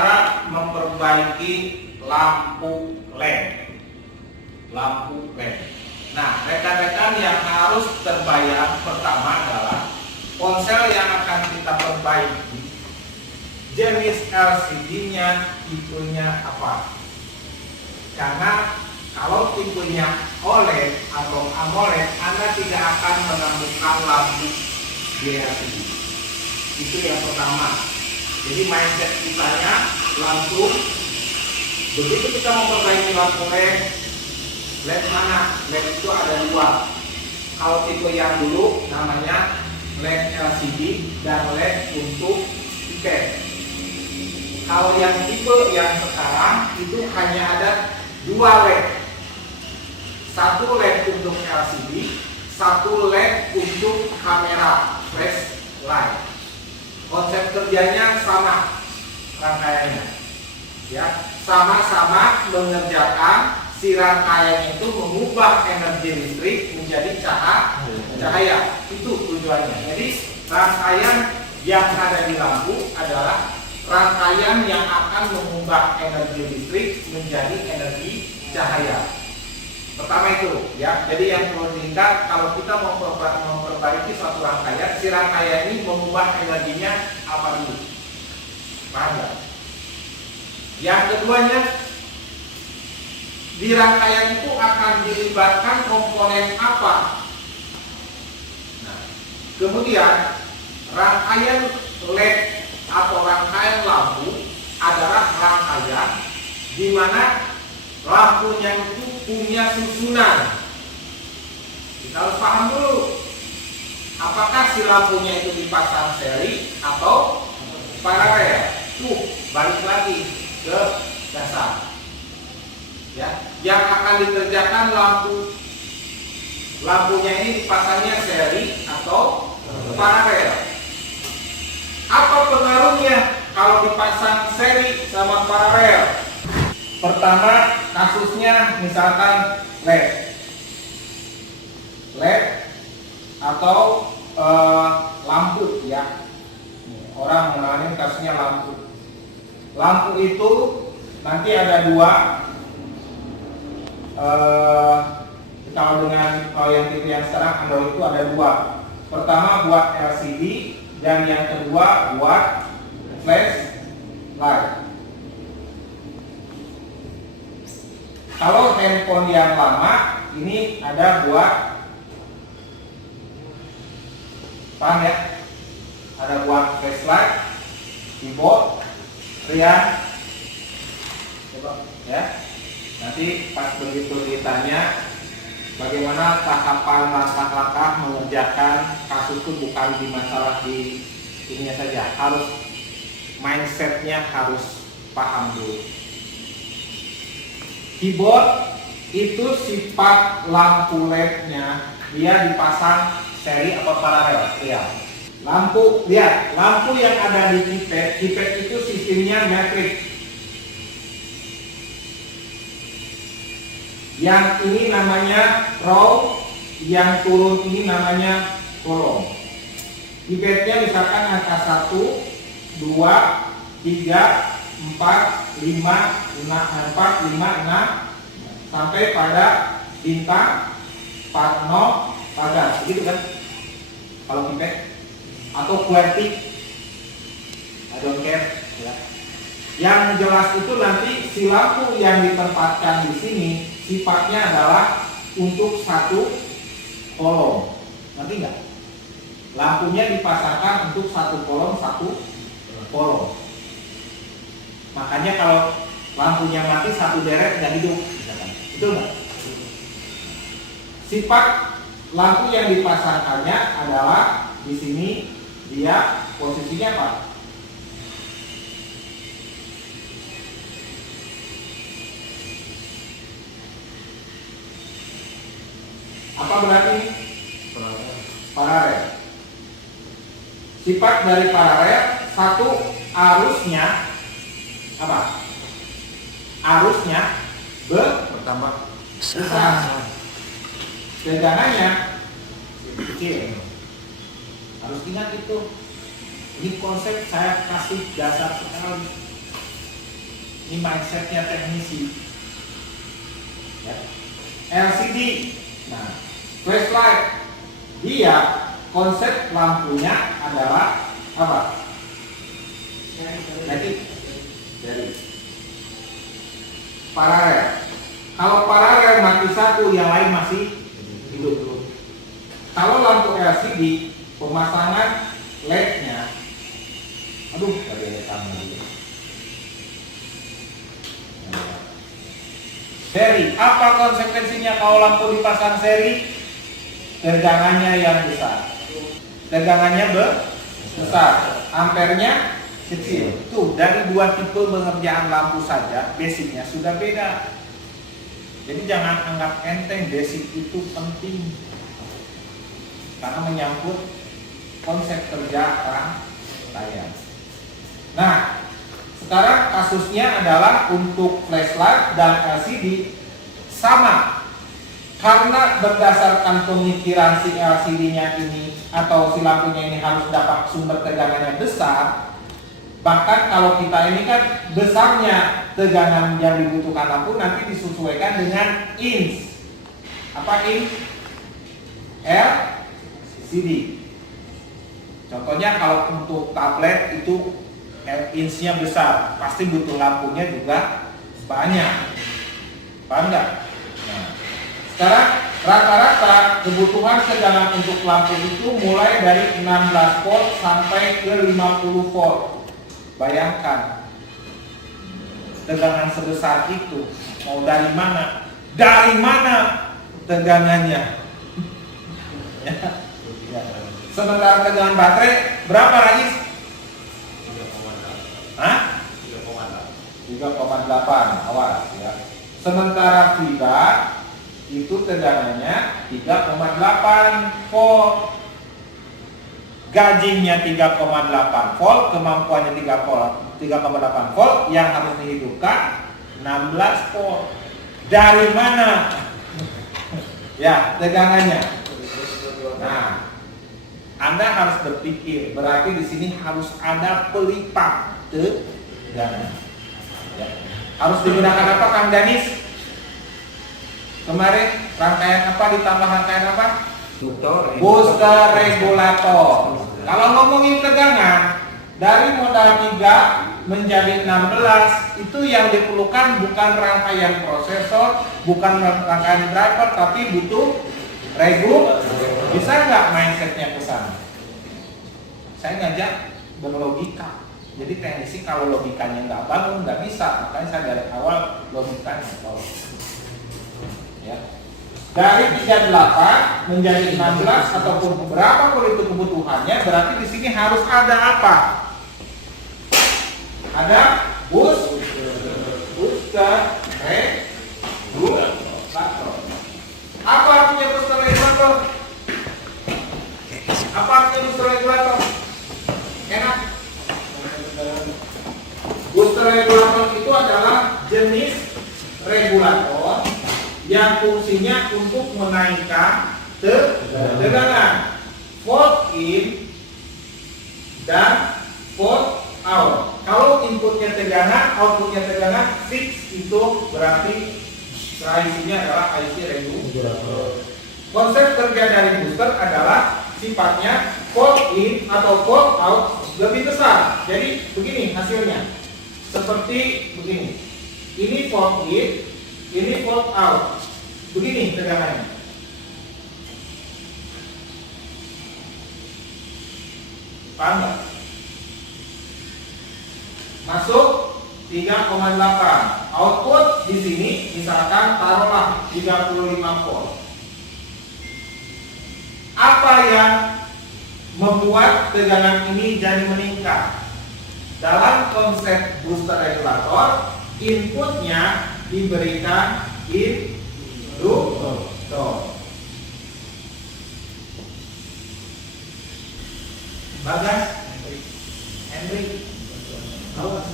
cara memperbaiki lampu LED. Lampu LED. Nah, rekan-rekan yang harus terbayang pertama adalah ponsel yang akan kita perbaiki, jenis LCD-nya, tipenya apa. Karena kalau tipenya OLED atau AMOLED, Anda tidak akan menemukan lampu di LCD. Itu yang pertama. Jadi mindset kitanya langsung, begitu kita memperbaiki lampu LED mana? LED itu ada dua. Kalau tipe yang dulu namanya LED LCD dan LED untuk tiket. Kalau yang tipe yang sekarang itu hanya ada dua LED. Satu LED untuk LCD, satu LED untuk kamera flash light. Konsep kerjanya sama rangkaiannya, ya, sama-sama mengerjakan si rangkaian itu mengubah energi listrik menjadi cahaya. Itu tujuannya. Jadi rangkaian yang ada di lampu adalah rangkaian yang akan mengubah energi listrik menjadi energi cahaya. Pertama itu, ya. Jadi yang perlu diingat, kalau kita mau memperbaiki suatu rangkaian, si rangkaian ini mengubah energinya apa dulu? Paham nggak? Yang keduanya, di rangkaian itu akan dilibatkan komponen apa? Nah, kemudian rangkaian LED atau rangkaian lampu adalah rangkaian di mana lampunya itu punya susunan. Kita harus paham dulu, apakah si lampunya itu dipasang seri atau paralel. Tuh, balik lagi ke dasar. Ya, yang akan dikerjakan lampunya ini dipasangnya seri atau paralel. Apa pengaruhnya kalau dipasang seri sama paralel? Pertama, kasusnya misalkan LED atau lampu, ya. Orang mengenalnya kasusnya lampu. Lampu itu nanti ada dua. Kalau yang tipe yang sekarang Android itu ada dua. Pertama buat LCD dan yang kedua buat flash light. Kalau handphone yang lama ini ada buat, paham ya? Ada buat flashlight, keyboard, Rian, coba ya. Nanti pas begitu ditanya bagaimana tahapan langkah-langkah mengerjakan kasus itu, bukan di masalah di ininya saja, harus mindsetnya harus paham dulu. Keyboard itu sifat lampu LED-nya dia dipasang seri atau paralel, ya. Lampu, lihat, lampu yang ada di keypad itu sistemnya metrik. Yang ini namanya row, yang turun ini namanya kolom. Keypadnya misalkan angka 1, 2, 3, 4, 5, 6 sampai pada bintang 40 pagar, begitu kan? Kalau keypad atau QWERTY, I don't care, ya. Yang jelas itu nanti si lampu yang ditempatkan di sini sifatnya adalah untuk satu kolom. Nanti enggak? Lampunya dipasangkan untuk satu kolom. Makanya kalau lampunya mati satu deret nggak hidup, misalkan. Betul nggak? Sifat lampu yang dipasangkannya adalah di sini dia posisinya apa? Apa berarti? Paralel. Sifat dari paralel, satu, arusnya apa? Arusnya pertama besar, tegangannya kecil. Harus ingat itu. Ini konsep saya kasih dasar sekali. Ini mindsetnya teknisi. Ya. LCD. Nah, flashlight. Dia konsep lampunya adalah apa? Dari paralel. Kalau paralel mati satu, yang lain masih hidup. Kalau lampu LCD, pemasangan LED-nya, aduh, tadi ada tamu. Seri, apa konsekuensinya kalau lampu dipasang seri? Tegangannya yang besar. Tegangannya besar, ampernya kecil. Tuh, dari dua tipe pengerjaan lampu saja, basicnya sudah beda. Jadi jangan anggap enteng, basic itu penting. Karena menyangkut konsep kerja rangkaian. Nah, sekarang kasusnya adalah untuk flashlight dan LCD sama. Karena berdasarkan pemikiran si LCD-nya ini atau si lampunya ini harus dapat sumber tegangannya besar. Bahkan kalau kita ini kan besarnya tegangan yang dibutuhkan lampu nanti disesuaikan dengan inch. Apa inch? LCD. Contohnya kalau untuk tablet itu inch-nya besar, pasti butuh lampunya juga banyak. Paham nggak? Nah, sekarang rata-rata kebutuhan tegangan untuk lampu itu mulai dari 16 volt sampai ke 50 volt. Bayangkan tegangan sebesar itu mau dari mana? Dari mana tegangannya? Ya. Sementara tegangan baterai berapa, Rajis? 3,8 awas ya. Sementara fibra itu tegangannya 3,8 volt. Gajingnya 3,8 volt, kemampuannya 3,8 volt, yang harus dihidupkan 16 volt. Dari mana? Ya, tegangannya. Nah, Anda harus berpikir, berarti di sini harus ada pelipat tegangan. Ya. Harus digunakan apa, Kang Danis? Kemarin rangkaian apa ditambah rangkaian apa? Booster regulator. Kalau ngomongin tegangan dari modal 3 menjadi 16, itu yang diperlukan bukan rangkaian prosesor, bukan rangkaian driver, tapi butuh regulator. Bisa nggak mindsetnya ke sana? Saya ngajak berlogika. Jadi teknisi kalau logikanya nggak bangun nggak bisa. Makanya saya dari awal logikanya tolong. Ya. Dari 38 menjadi 16 ataupun berapa pun itu kebutuhannya, berarti di sini harus ada apa? Ada booster regulator. Apa artinya booster regulator? Apa artinya booster regulator? Enak. Booster regulator itu adalah jenis regulator yang fungsinya untuk menaikkan tegangan volt in dan volt out. Kalau inputnya tegangan, outputnya tegangan fix, itu berarti IC-nya adalah IC regulator. Konsep kerja dari booster adalah sifatnya volt in atau volt out lebih besar. Jadi begini hasilnya, seperti begini. Ini volt in, ini volt out. Begini tegangannya. Paham nggak? Masuk 3,8. Output di sini misalkan taruhlah 35 volt. Apa yang membuat tegangan ini jadi meningkat? Dalam konsep booster regulator, inputnya diberikan induktor. Bagas, Henry, awas.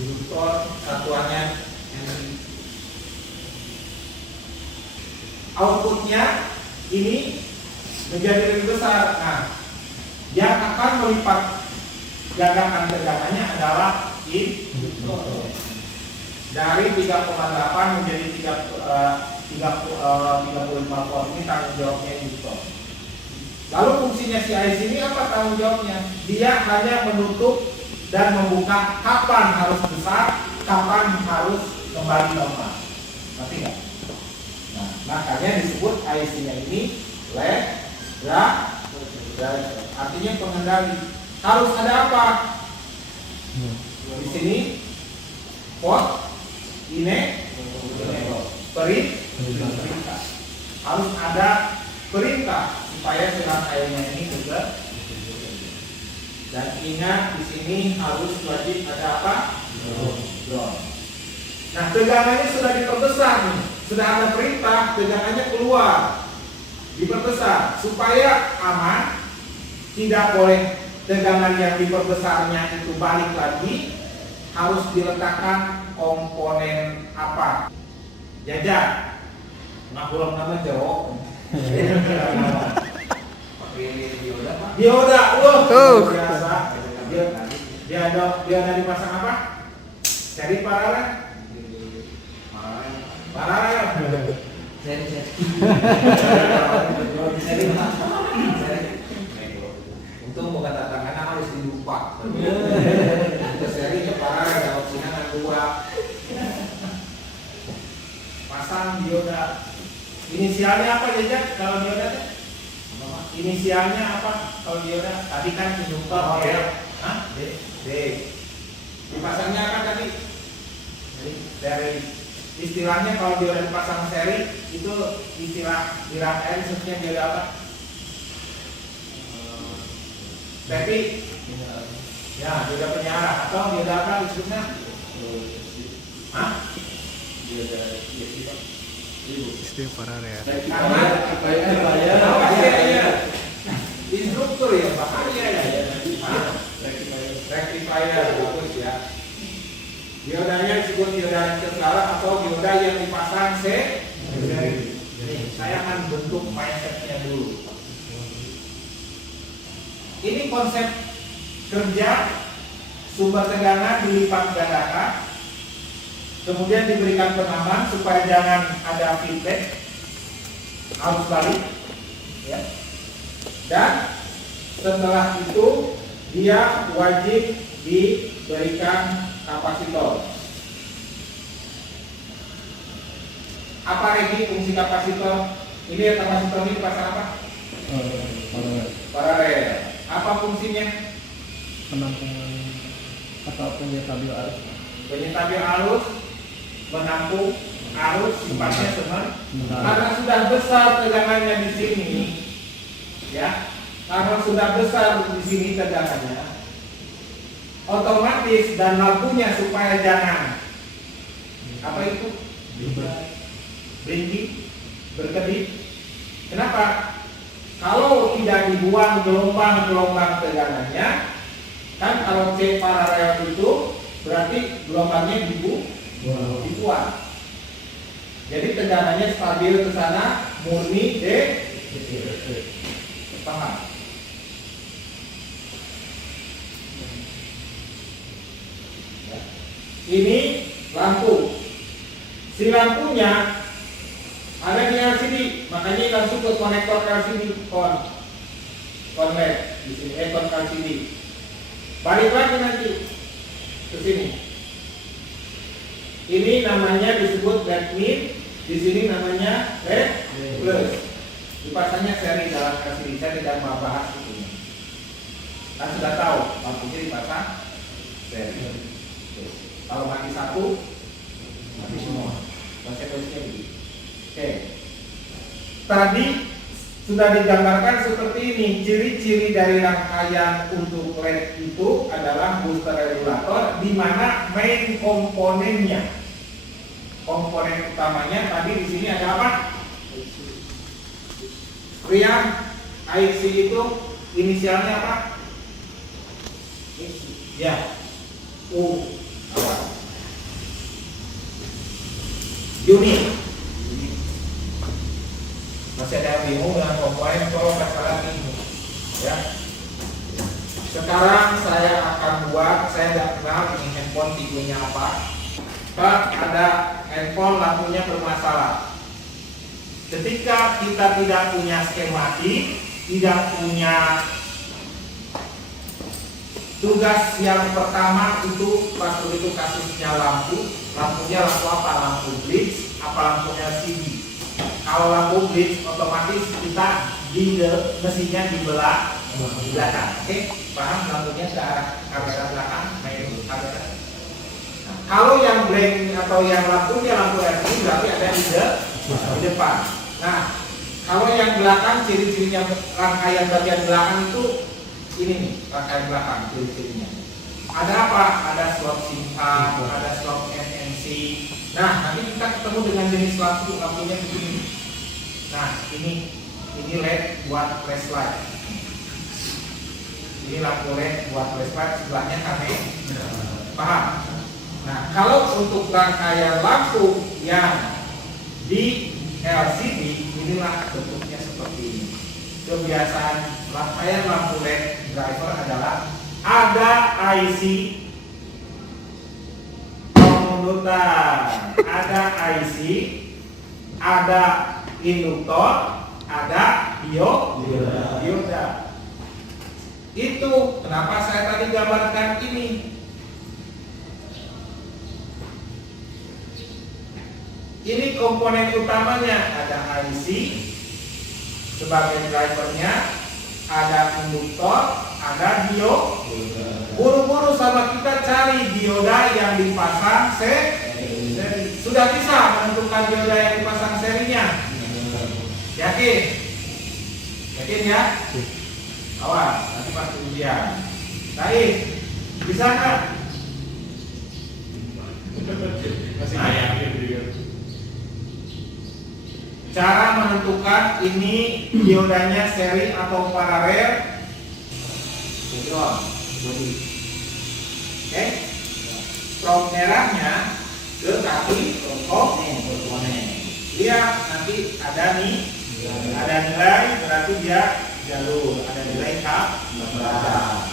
Induktor satuannya Henry. Outputnya ini menjadi lebih besar. Nah, yang akan melipat gandakan tegangannya adalah dari 3,8 menjadi 35 volt. Ini tanggung jawabnya Newton. Lalu fungsinya si IC ini apa tanggung jawabnya? Dia hanya menutup dan membuka kapan harus besar, kapan harus kembali normal. Ngerti nggak? Nah, makanya disebut IC-nya ini artinya pengendali. Harus ada apa? Di sini pot, perintah. Harus ada perintah supaya selang airnya ini juga. Dan ingat di sini harus wajib ada apa? Ground. Nah, tegangannya sudah diperbesar nih. Sudah ada perintah, tegangannya keluar. Diperbesar supaya aman. Tidak boleh tegangan yang diperbesarnya itu balik lagi. Harus diletakkan komponen apa? Jajar. Nggak pulang nama jawab. Dioda, biasa. Dioda dipasang apa? Seri paralel. Untung bukan tantangan harus dilupa. Serinya paralel, dapat sinangan 2. Pasang dioda. Inisialnya apa Jajak kalau dioda? Inisialnya apa kalau dioda? Tadi kan induktor D. Dipasangnya apa tadi? Dari istilahnya kalau dioda dipasang seri itu istilah di rangkaian sebenarnya dioda apa? Tapi ya dioda penyarah atau dioda apa disebutnya? Paralel. Instruktur ya bahaya ya. Rectifier bagus ya. Diodanya disebut dioda sekarang atau dioda yang dipasang seri. Saya akan bentuk mindsetnya dulu. Ini konsep kerja sumber tegangan dilipat gandakan. Kemudian diberikan pengaman supaya jangan ada feedback, harus balik, ya. Dan setelah itu dia wajib diberikan kapasitor. Apa lagi fungsi kapasitor? Ini ya kapasitor ini dipasang apa? Paralel. Apa fungsinya? Penampungan atau penyetabil arus. Penyetabil arus. Menampung arus sifatnya karena sudah besar tegangannya di sini, ya, karena sudah besar di sini tegangannya, otomatis dan lampunya supaya jangan apa itu blinking, berkedip. Kenapa? Kalau tidak dibuang gelombang-gelombang tegangannya, kan kalau C paralel itu berarti gelombangnya dibuang. Jadi tegangannya stabil ke sana, murni D. Paham? Ini lampu. Si lampunya ada di LCD, makanya langsung ke konektor LCD konled di sini, kon LCD. Balik lagi nanti ke sini. Ini namanya disebut LED min, di sini namanya LED plus. Dipasangnya seri dalam LCD, saya tidak mau bahas itu. Kan sudah tahu, lampunya dipasang seri. Kalau mati satu, mati semua. Konsekuensinya begitu. Oke. Tadi sudah digambarkan seperti ini. Ciri-ciri dari rangkaian untuk LED itu adalah booster regulator, di mana main komponennya. Komponen utamanya tadi di sini ada apa? Priam IC itu inisialnya apa? Ya, U. Apa? Unit. Masih ada yang bingung dengan komponen, kalau masalah Ya. Sekarang saya akan buat, saya nggak kenal ini handphone tipenya apa. Pak, ada handphone lampunya bermasalah. Ketika kita tidak punya skematik, tidak punya tugas yang pertama itu pas begitu kasusnya lampunya lampu apa? Lampu blitz, apa lampu LCD? Kalau lampu blitz otomatis kita mesinnya dibelah di belakang. Oke, paham? Lampunya ke arah kamera belakang, main kamera. Nah, kalau yang blank atau yang lampunya lampu LCD berarti ada di depan. Nah, kalau yang belakang ciri-cirinya rangkaian bagian belakang itu ini nih, rangkaian belakang ciri-cirinya. Ada apa? Ada slot SIM card, ada slot MNC. Nah, nanti kita ketemu dengan jenis lampunya begini. Nah, ini LED buat flashlight. Ini lampu LED buat flashlight, sebelahnya kamera. Paham? Nah, kalau untuk rangkaian lampu yang di LCD, inilah bentuknya seperti ini. Kebiasaan rangkaian lampu LED driver adalah ada IC kondutan, ada IC, ada induktor, ada dioda. Itu kenapa saya tadi gambarkan ini. Ini komponen utamanya, ada IC sebagai drivernya, ada induktor, ada dioda. Buru-buru sama kita cari dioda yang dipasang seri. Sudah bisa menentukan dioda yang dipasang serinya? Yakin? Yakin ya? Awas, nanti pas ujian. Baik, bisa nggak? Masih yakin juga. Cara menentukan ini diodanya seri atau paralel. Oke, strop merahnya ke kaki komponen. Lihat nanti ada nih, ada nilai berarti dia jalur, ada nilai berada.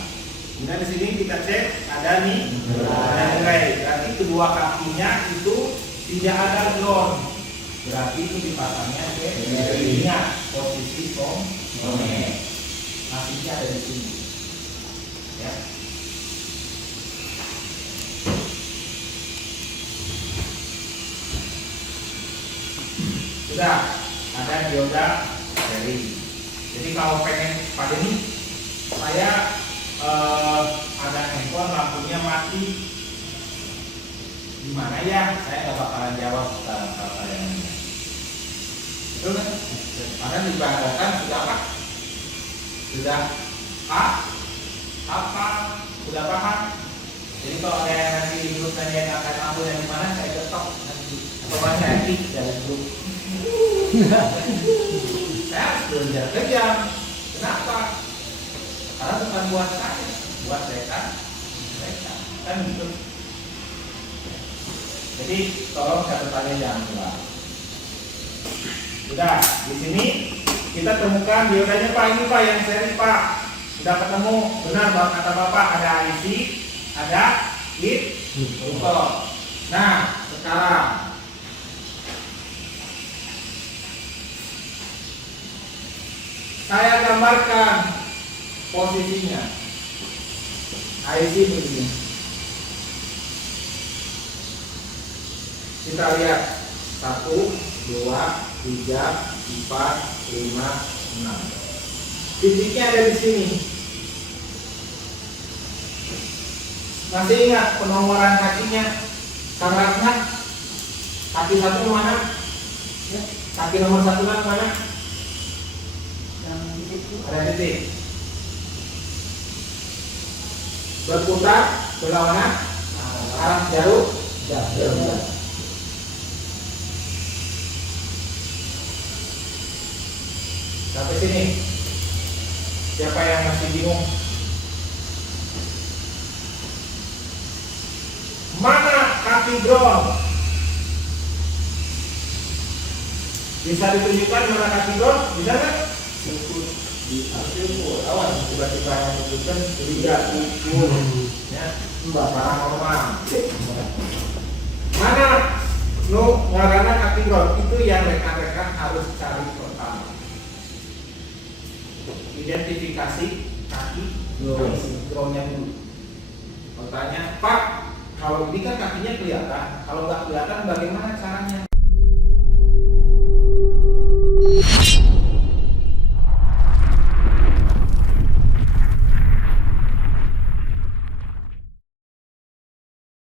Kemudian di sini kita cek ada nih, ada nilai. Berarti kedua kakinya itu tidak ada ground. Berarti itu dipasangnya ke ingat posisi komponen. Masihnya ada di sini. Ya. Sudah ada dioda seri. Jadi kalau pengen pada ini saya ada handphone lampunya mati, gimana ya? Saya nggak bakalan jawab sekarang kalau saya nanya. Betul kan? Karena dibanggakan sudah apa? Sudah apa? Sudah paham? Jadi kalau ada yang nanti di grup nanya akan lampu yang dimana, saya ketok nanti. Atau saya klik dari grup. Saya harus belajar kejam. Kenapa? Karena bukan buat saya, buat mereka. Kan gitu. Jadi tolong catatannya jangan lupa. Sudah, di sini kita temukan diodanya Pak, ini Pak yang seri Pak. Sudah ketemu, benar Pak kata Bapak, ada IC, ada induktor. Nah, sekarang saya gambarkan posisinya. IC begini. Kita lihat 1, 2, 3, 4, 5, 6. Titiknya ada di sini. Masih ingat penomoran kakinya? Sangatnya kaki satu mana? Ya, kaki nomor 1 mana? Ada titik. Berputar berlawanan arah jarum. Sampai sini. Siapa yang masih bingung? Mana kaki ground? Bisa ditunjukkan mana kaki ground? Bisa nggak? awan tiba-tiba yang menyebutkan tidak ukur ya paranormal. Mana nu ngarana kategori itu yang rekan-rekan harus cari pertama. Identifikasi kaki sinkronnya dulu. Bertanya, Pak, kalau ini kan kakinya kelihatan, kalau nggak kelihatan bagaimana caranya?